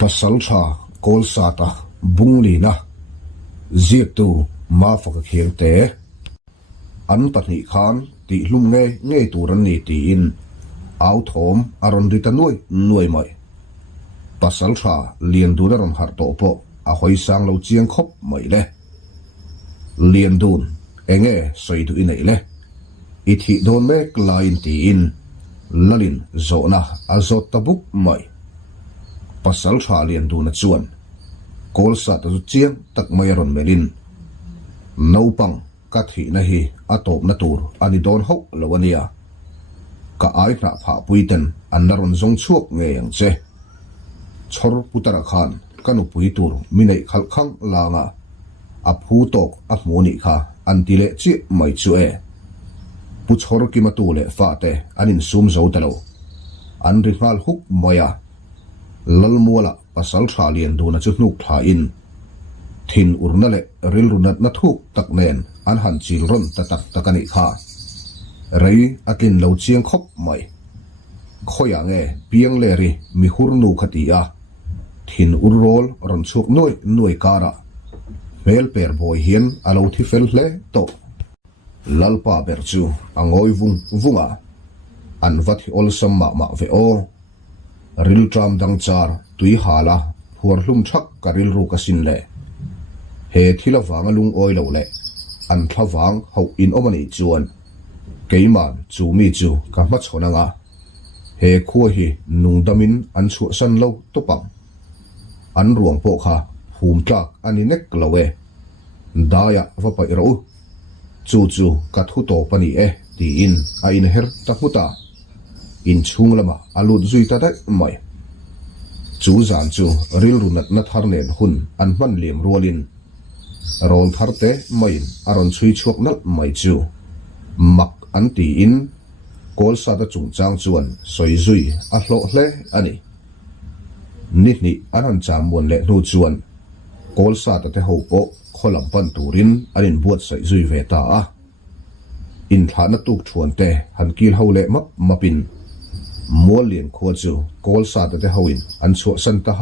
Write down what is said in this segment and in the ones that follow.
pasal tha kol sata bungli na ziek tu ma faka khir te an pahni khan ti hlum nge turan ni ti in au thom aron rita nuai mai pasal tha lian du ron har to po a hoi sang lo chiang khop mai le lian dun enge soi du inei le i thi don me klain ti in lalin zona azot tabuk mai pasal tha lian du na chuan kol sa ta chiang tak mai ron melin naupang ka thi na hi atop na tur ani don ho lawania ka ai na pha puiten an ron zong chuak nge yang che chor putara khan kanu pui tur minei khal khang langa a phu tok a moni kha antile chi mai chu e pu chor ki ma tu le fa te anin sum zo talo an ri hal huk moya lal mola pasal tha lian du na chu nuk tha in thin urna le ril runat na thuk tak nen an han chil ron ta tak takani kha rei atin lo chiang khop mai khoya nge piang le ri mi hur nu khatia thin urrol ron chuk noi kara mel per boy hian alo thi fel hle to lalpa ber chu angoi vunga an vat ol samma ma ve o ril tram dang char tui hala huar hlum thak karil ru ka sin le he thila wanga lung oi lo le an thlawang ho in omani chuan keiman chu mi chu ka ma chhona nga he khu hi nungdamin an chu san lo to pang an ruang po kha hum tlak ani nek lawe daya va pai ro chu ka thu to pani e ti in a in her ta huta in chung lama alut zui ta dai mai chu zan chu ril runat na thar nen hun an man lem rolin rol thar te mai aron chui chuak nal mai chu mak an ti in kol sa da chung chang chuan soi zui a hlo hle ani ni anan cham mon le nu chuan kol sa ta te ho po kholam pan turin anin buat sai zui ve ta a in thana tuk thuan te han kil ho le mapin mol lien kho chu kol sa ta te hoin an chu san ta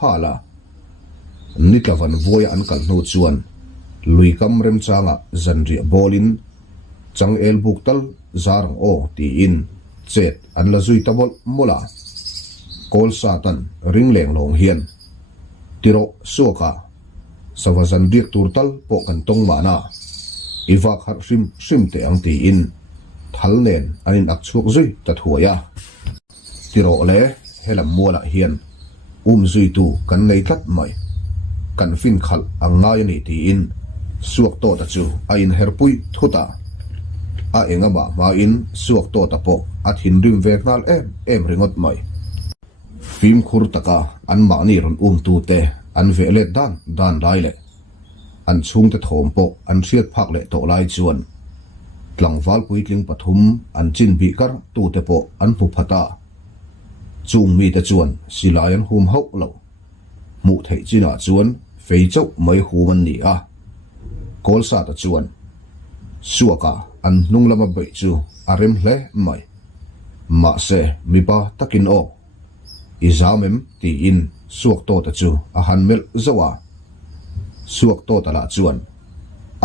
hala nitlavan voya an kal nu chuan lui kam rem changa zanri bolin chang el buktal zarang o ti in chet an la zui tabol mola kol satan ringleng long hian tiro soka savazan dik turtal po kan tong mana iwak har sim te ang ti in thalnen anin akchuak zui ta thuaya tiro le helam mola hian zui tu kan nei tlat mai kan fin khal angai ni ti in suak to ta chu a in herpui thuta a engama ma in suak to ta po at hindrim veknal em ringot mai phim khur taka an ma ni ron tu te an vele dan lai le an chung te thom po an riat phak le to lai chuan tlangwal puitling pathum an chin bi kar tu te po an pu phata chung mi te chuan silayan hum ho lo mu thei china chuan fei chau mai human ni a kol sa ta chuan suaka an nunglama bai chu arem hle mai ma se mi pa takin o izamem ti in suak to ta chu a hanmel zawa suak to ta la chuan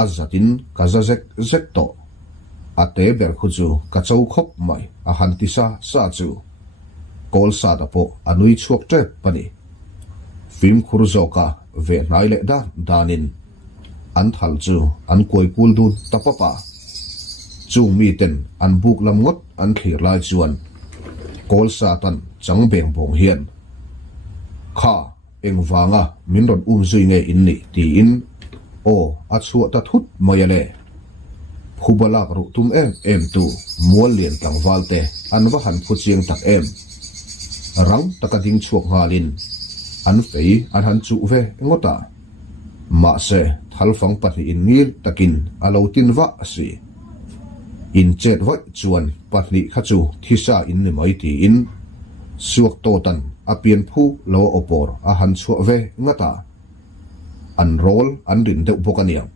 azatin kazazek zek to ate ber khu chu ka chau khop mai a hantisa sa chu kol sa da po anui chuak tre pani film khur zoka ve nai le danin an thal chu an koi kul dun tapapa chung mi ten an buk lam ngot an thlir lai chuan kol satan chang beng bong hian kha engwanga minron zui nge in ni ti in o achu ta thut moyale khubalak ru tum em tu mol lien tangwal te anwa han phu chiang tak em rang takading chuak halin an fei an han chu ve ngota ma se thalfang pati in ngil takin alotin wa si in chet vai chuan pahni khachu thisa in ni mai ti in suak to tan apian phu lo opor a han chu ve ngata an rol an rin de bokaniam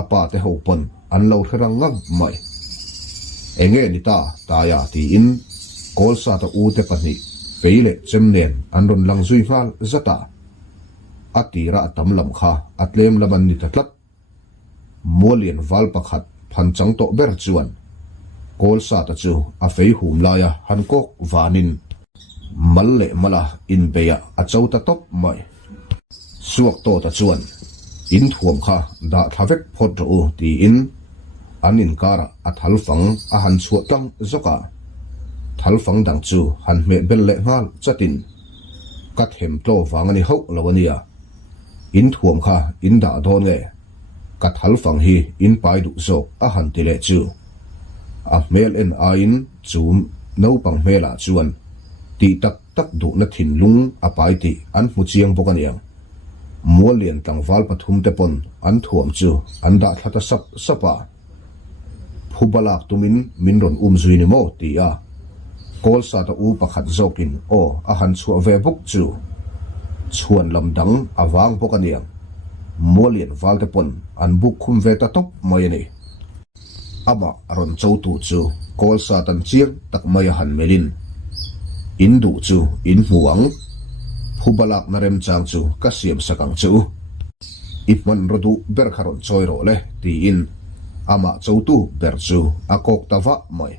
apa te hopon an lo thrang ngam mai enge ni ta ya ti in kol sa ta u te pahni fei le chem nen an ron lang zui ngal zata atira atam lam kha atlem laman ni tatlat mualian wal pakhat phan chang to ber chuan kol sa ta chu a fei hum laya han kok wanin mal le mala in beya a chauta top mai suak to ta chuan in thuam kha da thavek phot ro ti in anin kara a thalfang a han chuat tang zoka thalfang dang chu han me bel le ngal chatin kat hem to wangani ho lawania in thuam kha in da don nge kat thalfang hi in pai du zok a han ti le chu a mel en a in chum no pang mela chuan ti tak tak du na thin lung a pai ti an mu chiang bokaniang mualian tangwal pathum te pon an thuam chu an da thata sap sapa phubalak tumin minron zui ni mo ti a kol sa ta u pakhat zokin o a han chu ve buk chu chuan lamdang awang bokaniang mualian wal te pon an buk khum ve ta top mai ni ama ron chau tu chu kol sa tan chiang tak mai han melin in du chu in huang phubalak na rem chang chu ka siam sakang chu ipman rodu ber kharon choiro le ti in ama chautu ber chu akok tawa mai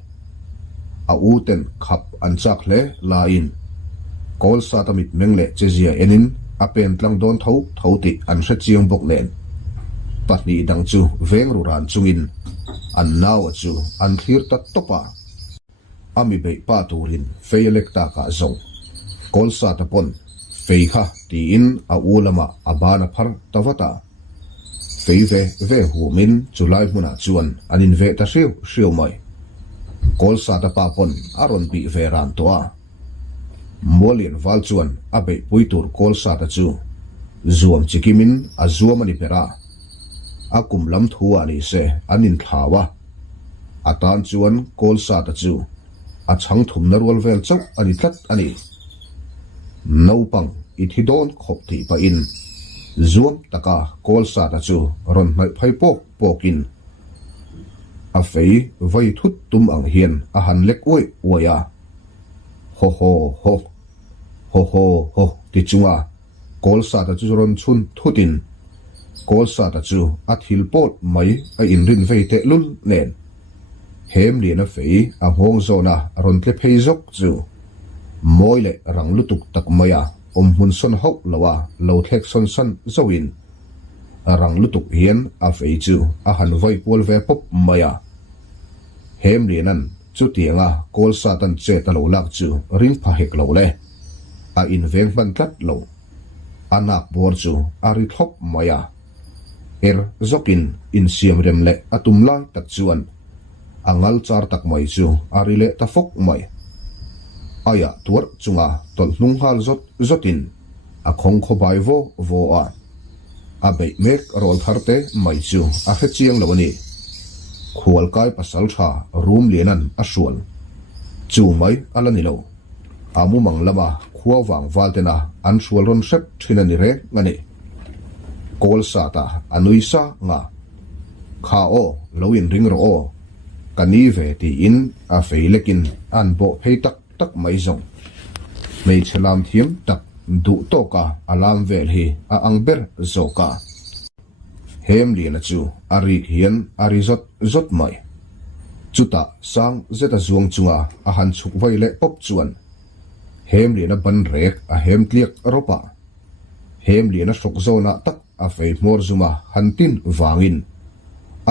a uten khap an chak le la in kol sa tamit mengle chezia enin apen tlang don tho ti an hre chiang bok nen patni dang chu veng ru ran chungin an naw chu an thlir ta topa ami be pa turin feilek ta ka zong kol sa ta pon fei kha ti in a ulama abana phar tawata fei ve humin chulai muna chuan anin ve ta hriu mai kol sa ta pa pon aron bi ve ran toa molian wal chuan abe puitur kol sa ta chu zuam chikimin a zuam ani pera akum lam thu ani se anin thawa atan chuan kol sa ta chu a chang thum na rol vel chau ani tlat ani naupang ithidon khop thi pa in zuam taka kol sa ta chu ron mai phai pokin a fei vai thut tum ang hian a han lek oi oya ho ti chunga kol sa ta chu ron chun thutin kol sa ta chu a thil pot mai a in rin vei te lul nen hem lian a fei a hong zona ron tle phei zok chu moi le rang lutuk tak maya hun son ho lawa lo thlek son san zoin rang lutuk hian a fei chu a han vai pol ve pop maya hem lianan chu tianga kol sa tan che ta lo lak chu ring pha hek lo le a in veng ban tlat lo anak bor chu a ri thop maya zokin in siam rem le atum lang tak chuan angal char tak mai chu a ri le ta fok mai aya tuar chunga tol hnung hal zotin a khong kho bai vo a be mek rol tharte mai chu a khe chiang lawani khual kai pasal tha room lenan a sual chu mai alani lo amu manglama khuwa wang waltena an sual ron sep thina ni re ngani kol sa ta anui sa nga kha o loin ring ro o kani ve ti in a feilekin an bo phei tak mai zong mei chelam thiam tak du to ka alam vel hi a angber zoka hem lian chu ari hian ari zot mai chuta sang zeta zuang chunga a han chuk vai le pop chuan hem lian a ban rek a hem tliak ropa hem lian a sok zona tak a fei mor zuma hantin wangin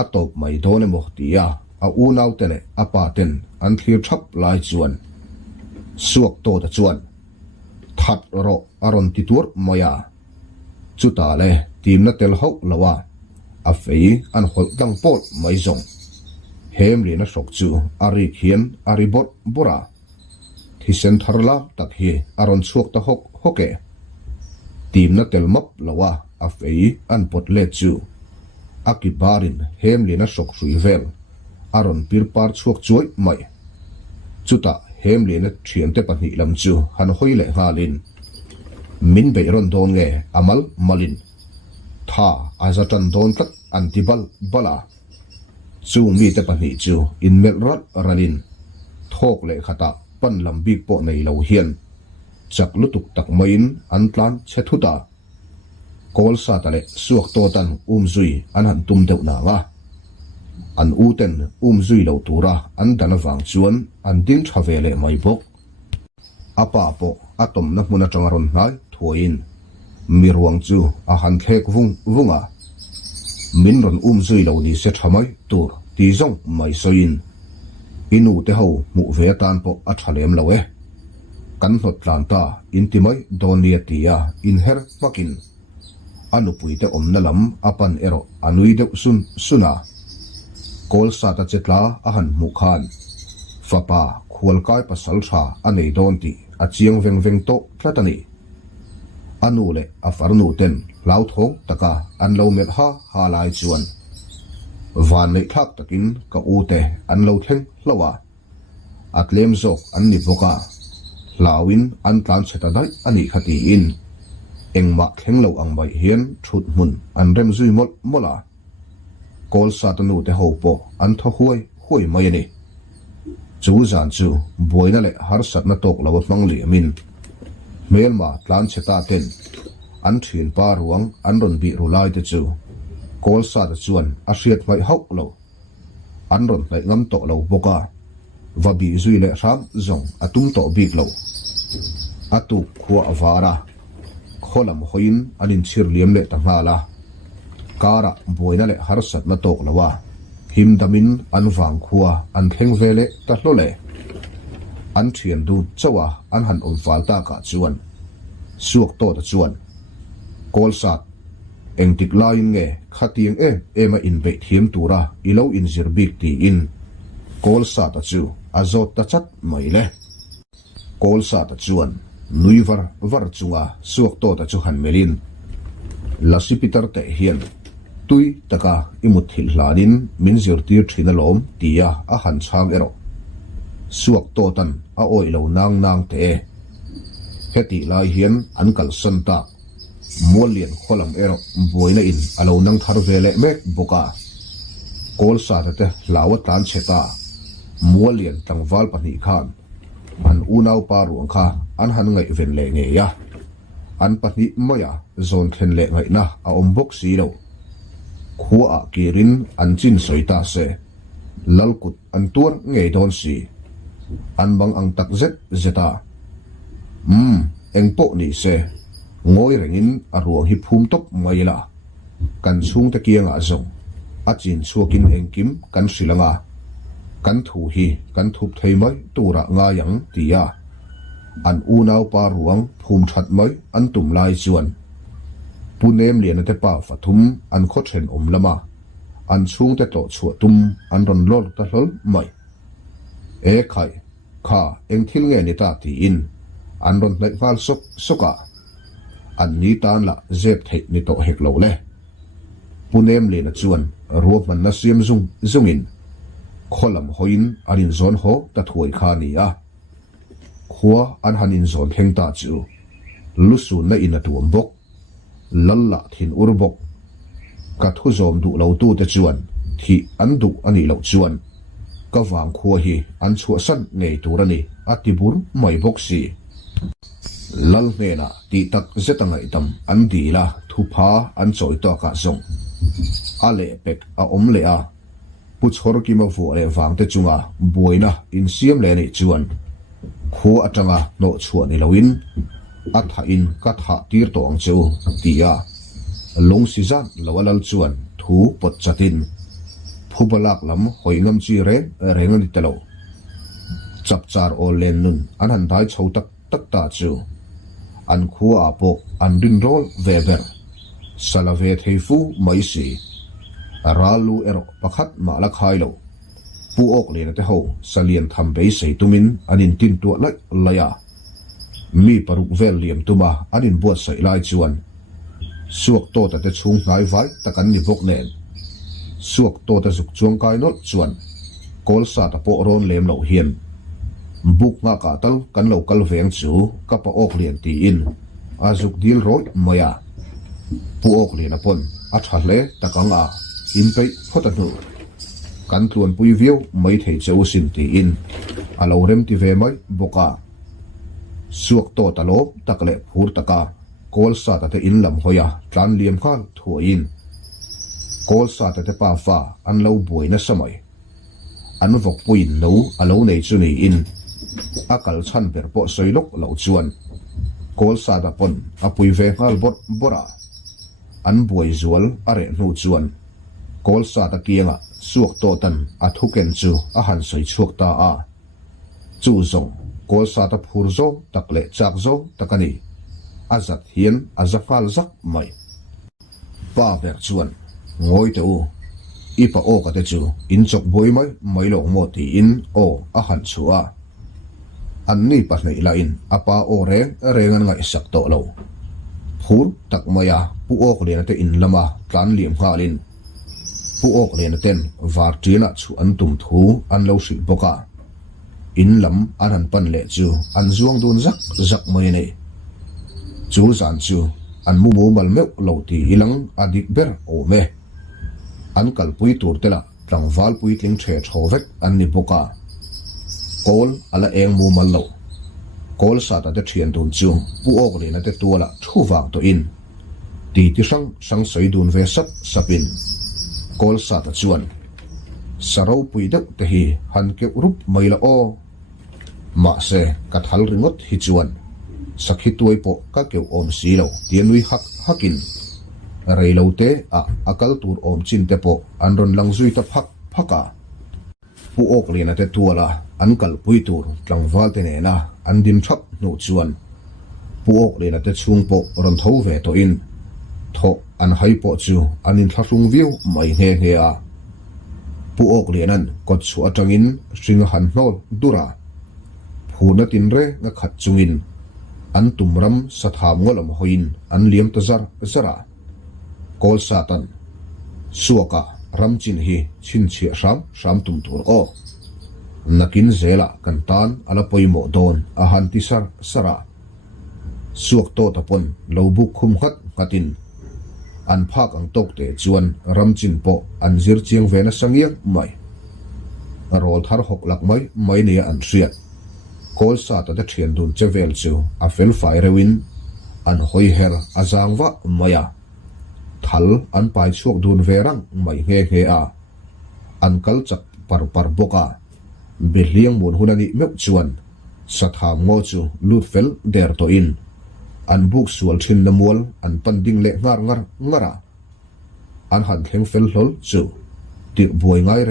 a top mai done mo tia a unau tene a paten an thlir thap lai chuan suak to ta chuan that ro aron ti tur moya chuta le tim na tel ho lawa a fei an hol dang pot mai zong hem li na sok chu ari khian ari bot bora thisen tharla tak hi aron chuak ta hoke tim na tel map lawa a fei an pot le chu akibarin hem li na sok sui vel aron pirpar chuak chuai mai chuta hem li na thian te pahnih lam chu han hoi le halin min be ron don nge amal malin tha azatan don tak antibal bala chu mi te pahnih chu in mel rat ranin thok le khata pan lam bik po nei lo hian chak lutuk tak main an tlan chethuta kol sa tale suak to tan zui an han tum deuh na nga an uten zui lo tura an dana wang chuan an ding thavele mai bok apa po atom na hmuna changaron hnai thuain miruang chu a han thlek vunga min ron zui lo ni se thamai tur ti zong mai soin inu te ho mu ve tan po a thalem lo e kan hnot tlan ta in ti mai donia tia in her makin anu puite omna lam apan ero anui deuh suna kol sa ta chetla a han mu khan fapa khual kai pasal tha anei don ti a chiang veng to tlatani anu le a farnu ten lau thong taka an lo met ha lai chuan van nei thak takin ka ute an lo thleng hlawa atlem zok an ni boka lawin an tlan cheta dai ani khati in engma thleng lo ang mai hian thut mun an rem zui mola kol sa tanu te ho po an tho huai mai ani chu zan chu boina le har sat na tok law mang li amin melma tlan cheta ten an thin pa ruang an ron bi rulai te chu kol sa ta chuan a hriat mai hau lo an ron lai ngam to lo boka va bi zui le ram zong atum to bik lo atu khua awara kholam hoin anin chir liam le ta ngala kara boina le har sat na tok lawa him damin an wang khua an thleng vele ta hlole an thian du chawa an han fal ta ka chuan suak to ta chuan kol sat eng tik lain nge khatiang ema in be thiam tura ilo in zir bik ti in kol sat ta chu azot ta chat mai le kol sat ta chuan nui var chunga suak to ta chu han melin lasipitar te hian tui taka imut thil hlanin min zir tir thina lom tia a han chang ero suak to tan a oi lo nang te heti lai hian an kal san ta molian kholam ero boina in alo nang thar vele mek boka kol sa te lawa tan cheta molian tangwal pani khan an unau pa ruang kha an han ngai ven le nge ya an pani maya zon thlen le ngai na a ombok si lo khua kirin an chin soita se lalkut an tur nge don si an bang ang tak zeta engpo ni se ngoi rengin a ruang hi phum top mai la kan chung ta kianga zong a chin chuakin engkim kan silanga kan thu hi kan thup thei mai tura nga yang tia an unau pa ruang phum that mai an tum lai chuan punem lian te pa fathum an kho then lama an chung te to chu tum an ron lol ta hlol mai e khai kha eng thil nge ni ta ti in an ron lai wal soka an ni tan la zep thei ni to hek lo le punem lian chuan ruam man na siam zungin kholam hoin anin zon ho ta thuai kha ni a khua an hanin zon thleng ta chu lusu na in atuam bok lalla thin urbok ka thu zom du lo tu te chuan thi an du ani lo chuan ka wang khua hi an chua san ngei turani atibur mai bok si lal mena ti tak zetangai tam an di la thu pha an choi to ka zong ale pek a om le a pu chhor ki ma vo le wang te chunga boina in siam le ni chuan khu atanga no chua ni loin atha in ka tha tir to ang chu tia long si zan lawalal chuan thu pot chatin phubalak lam hoingam chi reng ni telo chapchar ol len nun an han dai chho tak ta chu an khu a po an rin rol veber salave theifu mai si aralu ero pakhat ma la khai lo pu ok le na te ho salian tham be sei tumin anin tin tu laya mi paruk vel liam tuma anin buat sai lai chuan suak to ta te chung ngai vai takan ni bok nen suak to ta zuk chuang kai not chuan kol sa ta po ron lem lo hian buk nga ka tal kan lo kal veng chu ka pa ok lian ti in azuk dil roi maya pu ok le na pon a thahle takanga in pe photanu kan tluan pui viu mai thei cheu sin ti in alo rem ti ve mai boka suak to talop takle phur taka kol sa ta te in lam hoya tlan liam khal thuin kol sa ta te pa fa an lo boi na samai an vok puin no alo nei chu ni in akal chan ber po soilok lo chuan kol sa da pon apui ve ngal bot bora an boi zual are nu chuan kol sa ta kianga suak to tan a thuken chu a han soi chuak ta a chu zong kol sa ta phur zo takle chak zo takani azat hian azakal zak mai pa ber chuan ngoi te u ipa o ka te chu in chok boi mai lo mo ti in o a han chua an ni pa nei la in apa o rengan ngai sak to lo phur tak maya pu ok le na te in lama tlan liam halin pu ok le na ten var tina chu an tum thu an lo sil boka in lam an han pan le chu an zuang dun zak mai nei chu zan chu an mu mal meu lo ti ilang adik ber o me an kal pui tur tela tlangwal pui tling the thowek an ni boka kol ala eng mu mal lo kol sa ta te thian dun chu pu ok le na te tuala thu wang to in ti sang soi dun ve sapin kol sa ta chuan saro pui deuh te hi han ke rup mai la o ma se ka thal ringot hi chuan sakhi tuai po ka ke om si lo tianui hakin reilo te a akal tur om chin te po anron lang zui ta phaka pu ok le na te tuala an kal pui tur tlangwal te ne na an dim thap no chuan pu ok le na te chung po ron tho ve to in tho an hai po chu anin thlung view mai nge a pu ok le nan ko chu atangin string han hnol dura phuna tin re nga khat chungin an tumram satham ngolam hoin an liam ta zara kol satan suaka ramchin hi chin chia sham tum tur o nakin zela kantan ala poimo don a han ti sara suak to tapon lobu khum khatin an phak ang tok te chuan ramchin po an zir chiang vena sangiang mai rol thar hok lak mai ne an riat kol sa ta thian dun chevel chu a fel fai rewin an hoi her azangwa maya thal an pai chuak dun verang mai nge a an kal chak par boka beliang mun hunani mek chuan satham ngo chu lut fel der to in an buk sual thin na mual an panding le ngara an han thleng fel hlol chu ti buai ngai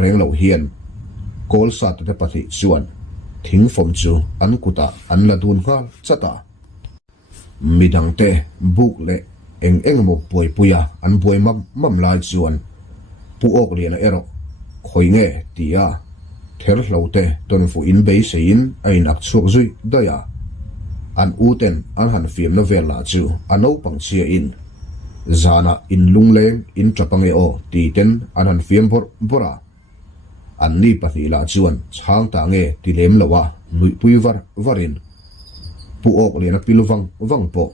reng lo hian kol sa ta te pathi chuan thing fom chu an kuta an la dun ngal chata midang te buk le eng mo poi puya an boi mam lai chuan pu ok le na ero khoi nge tia ther hlote ton fu in bei sein ain ak chuak zui daya an uten an han fiam na vel la chu ano pangchia in zana in lungleng in trapange o ti ten an han fiam bora an ni pathi la chuan chhang ta nge ti lem lawa nui pui varin pu ok le na pilwang po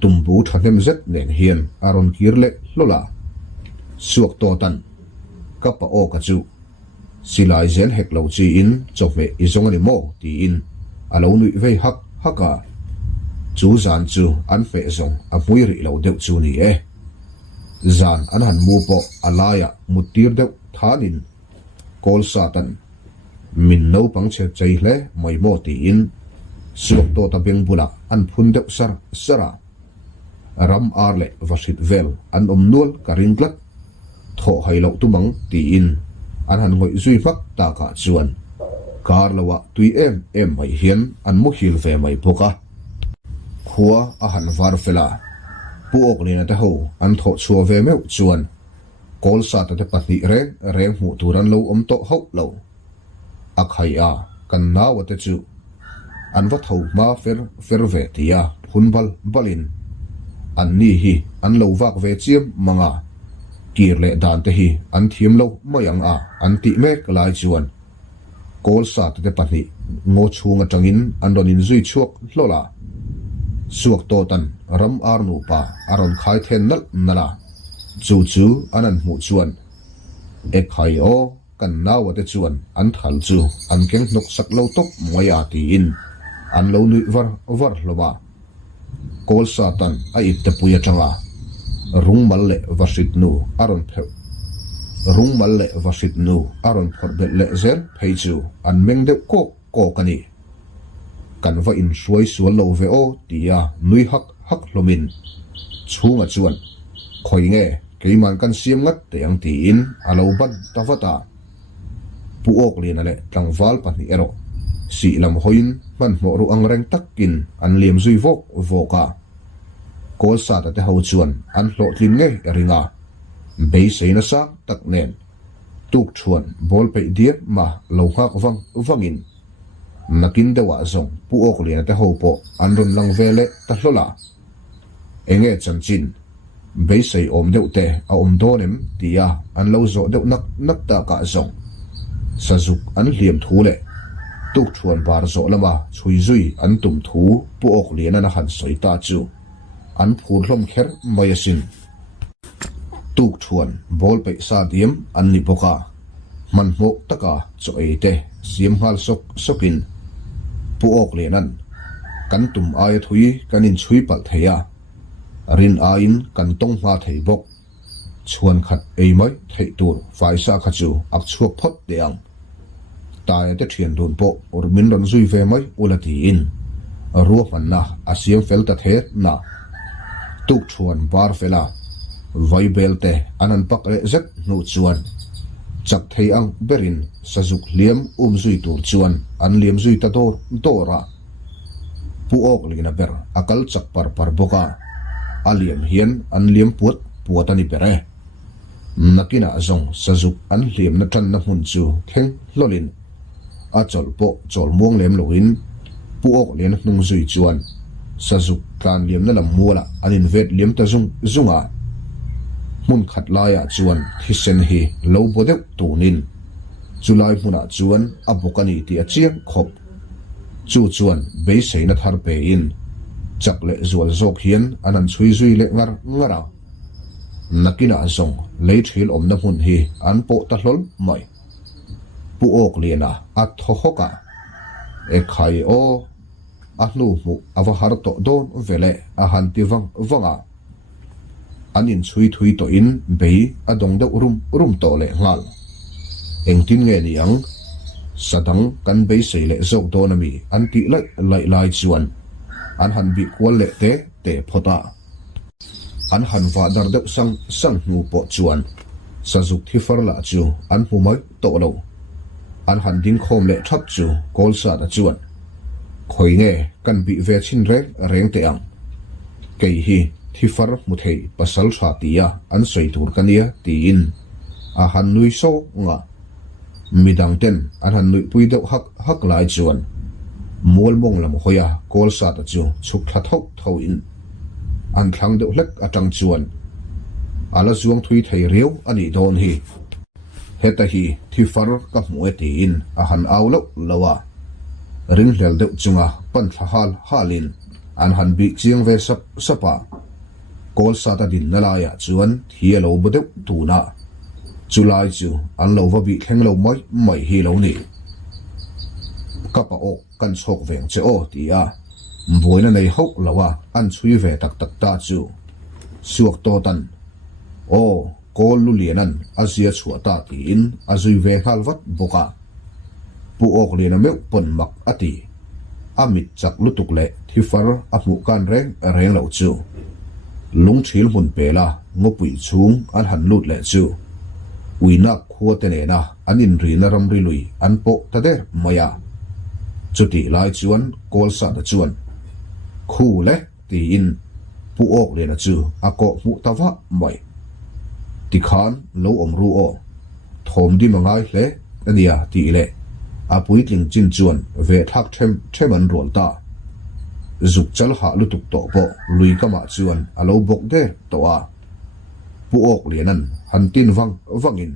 tumbu thanem zet nen hian aron kirle lola suak to tan kapa o ka chu silai zen hek lo chi in chokme izong ani mo ti in alo nui vei haka chu zan chu an fe zong a pui ri lo deuh chu ni e zan an han mu po alaya mutir deuh thanin kol satan min no pang che chei hle mai mo ti in suak to ta beng bula an phun deuh sara ram arle vasit vel an omnual karinglat tho hailo tumang ti in an han ngoi zui mak ta ka chuan kar lawa tui em mai hian an mu hil ve mai poka khuwa a han var fela pu ok le na ta ho an tho chuwa ve meu chuan kol sa ta te pathi reng mu turan lo om to ho lo akhai a kan na wa te chu an va tho ma fer ve tia phunbal balin an ni hi an lo wak ve chiam manga kir le dan te hi an thiam lo mayang a an ti mek lai chuan kol sa te pathi ngo chunga tangin an ronin zui chuak hlola suak to tan ram ar nu pa aron khai then nala chu anan mu chuan e khai o kan nawa te chuan an thal chu an keng nok sak lo tok moya ti in an lo nui var lova kol satan a it te puya changa rung mal le vasit nu aron pheu rung mal le vasit nu aron phor bet le zer phei chu an meng de ko kani kan va in suai sual lo ve o tia nui hak lomin chunga chuan khoi nge keiman kan siam ngat te ang ti in alo ban tawata pu ok lena le tlangwal pani ero si lam hoin man mo ru ang reng takin an liam zui voka kol sa ta te ho chuan an hlo tlim nge ringa be seina sa tak nen tuk chuan bol pe dia ma lo hak wangin nakin dewa zong pu ok lena te ho po an run lang vele ta hlola enge chanchin be sei om deuh te a om donem tia an lo zo deuh nak ta ka zong sazuk an hliam thu le tuk chuan bar zo lama chui zui an tum thu pu ok lian an han soi ta chu an phur hlom kher mayasin tuk chuan bol pe sa diem an ni boka man mo taka cho ete siam hal sokin pu ok lian an kan tum ai thui kanin chui pal theya rin ain kan tong ma thei bok chuan khat ei mai thei tur fai sa kha chu ak chuak phot deang tai te thian dun po urmin ron zui ve mai ulati in ruwa manna asiam fel ta the na tuk chuan bar fela vai belte anan pak re zet nu chuan chak thei ang berin sazuk liam zui tur chuan an liam zui ta dora pu ok lina ber akal chak par boka aliam hian an liam puatani pere nakina zong sazuk an liam na tan na hun chu theng lolin a chol po chol muang lem loin pu ok len hnung zui chuan sazuk tlan liam na lam muala anin vet liam ta zunga mun khat laya chuan thisen hi lo bodeu tunin chulai huna chuan abukani ti a chiang khop chu chuan be seina thar pe in chak le zual zok hian anan chui zui le ngara nakina zong le thil om na hun hi an po ta hlol mai pu ok liana a thohoka e khai o a hnu mu awa har to don vele a han ti wanga anin chui thui to in be adong de rum to le ngal engtin nge niang sadang kan be sei le zok donami an ti lai chuan an han bi kwal le te phota an han va dar de sang nu po chuan sazuk thi far la chu an hu mai to lo an han ding khom le thap chu kol sa da chuan khoi nge kan bi ve chin reng te ang kei hi thi far mu thei pasal tha tia an soi tur kania ti in a han nui so nga midang ten an han nui pui deuh hak lai chuan mual mong lam hoya kol sa ta chu chuk thla tho in an thlang deuh hlek atang chuan ala zuang thui thei riau ani don hi heta hi thi far ka mue ti in a han aw lawa ring hlel deuh chunga pan thla halin an han bi chiang ve sapa kol sa ta din nalaya chuan thi lo bodeu tuna chulai chu an lo va bi thleng lo mai hi lo ni kapa o kan chok veng che o tia boina nei hok lawa an chui ve tak ta chu suak to tan o kol lu lianan azia chuata ti in azui ve halwat boka pu ok lena me pon mak ati amit chak lutuk le thifar a mu kan reng lo chu lung thil mun pela ngopui chung an han lut le chu uina khuate ne na anin ri na ram ri lui an po ta der maya chuti lai chuan kol sa da chuan khu le ti in pu ok le na chu a ko mu tawa mai ti khan lo om ru o thom di mangai hle ania ti le a pui tling chin chuan ve thak them an rol ta zuk chal ha lutuk to po lui kama chuan alo bok de to a pu ok le nan han tin wangin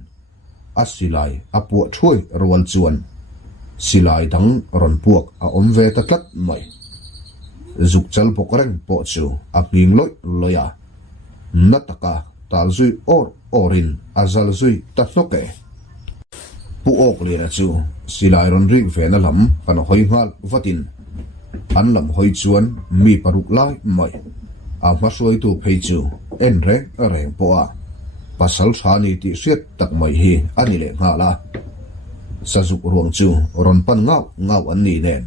asilai apu thui rol chuan silai dang ron puak a om ve ta tlat mai zuk chal bok reng po chu a ping loya nataka tal zui orin azal zui ta hloke pu ok le na chu silai ron ring ve na lam kan hoi ngal vatin an lam hoi chuan mi paruk lai mai a hmasoi tu phei chu en reng po a pasal thani ti siat tak mai hi ani le nga la sazuk ruang chu ron pan ngau an ni nen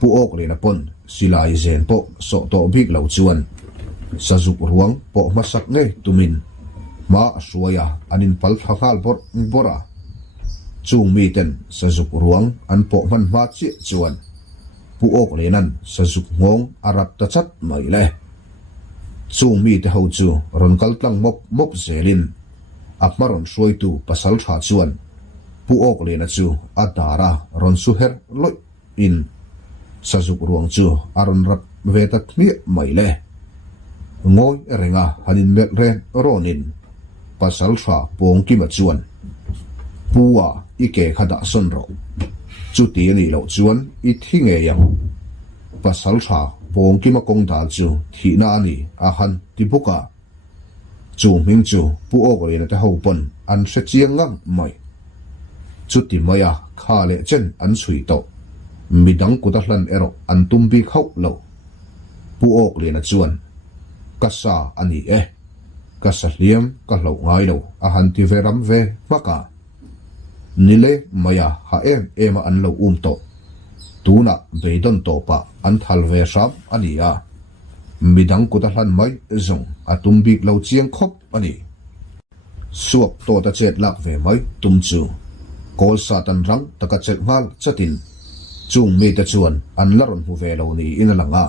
pu ok le na pon silai zen po so to big lo chuan sazuk ruang po masak nge tumin ma suaya anin pal thakal bora chung mi ten sazuk ruang an po man ma chi chuan pu ok le nan sazuk ngong arat ta chat mai le chung mi te ho chu ron kal tlang mop zelin apmaron suai tu pasal tha chuan pu ok le na chu adara ron su her loi in sazuk ruang chu aron rat ve ta khmi mai le ngoi renga hanin mel ren ronin pasal tha pong ki ma chuan puwa ike khada son ro chu ti ni lo chuan I thinge yang pasal tha pong ki ma kong dal chu thi na ni a han ti buka chu ming chu pu ok le na te ho pon an se chiang ngam mai chu ti maya kha le chen an chui to midang ku ta hlan ero an tum bi khau lo pu ok le na chuan kasa ani kasa liam ka lo ngai lo a han ti ve ram ve maka nile maya ha em an lo to tuna beidon to pa an thal ve sam ani a midang ku ta hlan mai zong atum bi lo chiang khop ani suak to ta chet lak ve mai tum chu kol satan rang taka chet ngal chatin chung mi ta chuan an laron hu ve lo ni in langa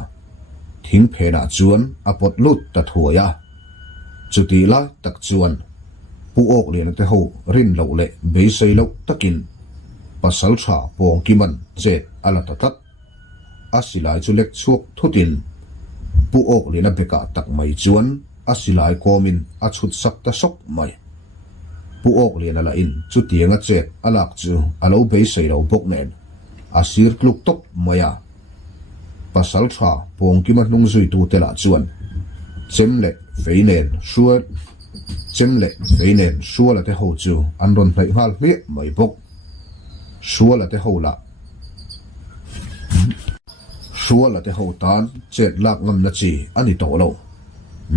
thing phe na chuan apot lut ta thuaya chuti la tak chuan pu ok le na te ho rin lo le be sei lo takin pasal tha pong ki man chet ala ta tat asilai chu lek chuak thutin pu ok le na beka tak mai chuan asilai komin a chut sak ta sok mai pu ok le na la in chu tianga chet alak chu alo be sei lo bok nen asir kluk top maya pasal tha pong ki man nung zui tu te la chuan chemle feinen suala te ho chu an ron phai hal me mai bok suala te ho la suala te ho tan chet lak ngam na chi ani to lo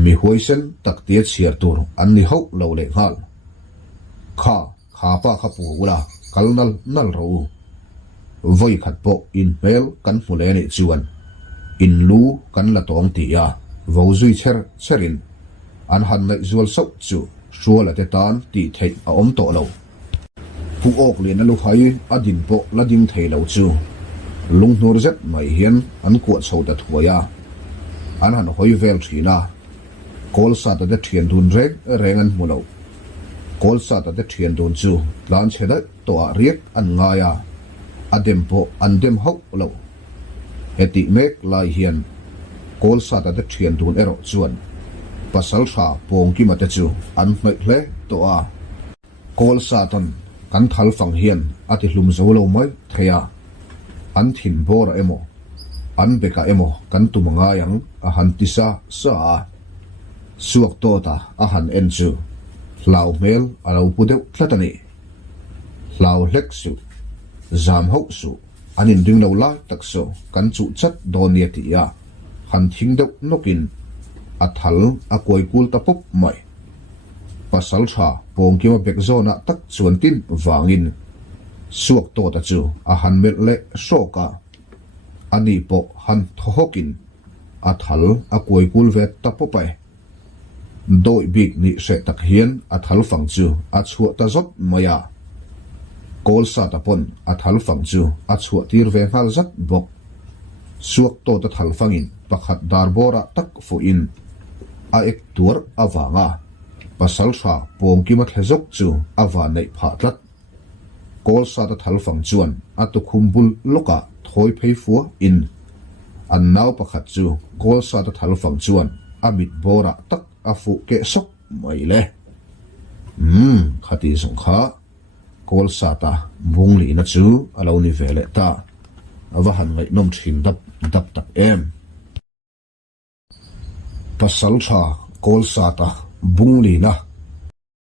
mi hoisen tak te chiar tur an ni ho lo le hal kha pa kha pu ula kalnal nal ro voi khat po in pel kan hule ni chuan in lu kan la tong ti ya vo zui cherin an han mai zual sok chu suala te tan ti thei a om to lo pu ok le na lu hai adin po la ding thei lo chu lung nur zet mai hian an ko chho da thuaya an han hoi vel thina kol sa ta de thian dun reng an mulo kol sa ta de thian dun chu lan cheda to a riek an nga ya adem po an dem ho lo heti mek lai hian kol sa ta de thian dun ero chuan pasal tha pong ki mate chu an mai hle to a kol sa tan kan thal fang hian ati hlum zo lo mai theya an thin bor emo an beka emo kan tumanga yang a han tisa sa suak to ta a han en chu lau mel alo pudeu thlatani lau lek su zam ho su anin ding lo la tak so kan chu chat donia ti ya han thing deuh nokin a thal a koi kul ta pop mai pasal tha pong ki ma bek zona tak chuan tin wangin suak to ta chu a han mel le soka ani po han thohokin a thal a koi kul ve ta popai doi big ni se tak hian a thal fang chu a chhuat ta zot maya kol sa ta pon a thal fang chu a chhuat tir ve hal zat bok suak to ta thal fangin pakhat dar bora tak fu in a ek tur awanga pasal tha pong ki ma thlezok chu awa nei pha tlat kol sa ta thal fang chuan a tu khumbul loka thoi phei fu in an naw pakhat chu kol sa ta thal fang chuan amit bora tak afu ke sok mai le khati song kha kol sa ta bung li na chu alo ni vele ta awa han ngai nom thin dap tak em pasal tha kol sa ta bung li na